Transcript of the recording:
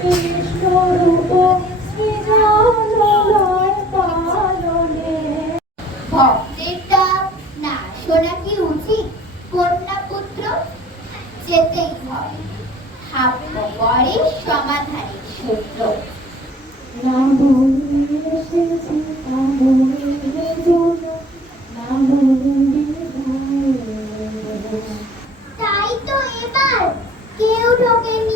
বিষ্ণুরূপ নিজানলয় পালনে। ভক্তের ডাক না শোনা কি উচিত কন্যা পুত্র? যেতেই হয়, ভাব্য বরে সমাধানের সূত্র। না বলিলে এসেছি তা বলিলে জন্য, না বলিলে তাই তো এবার কেউ ঢোকেনি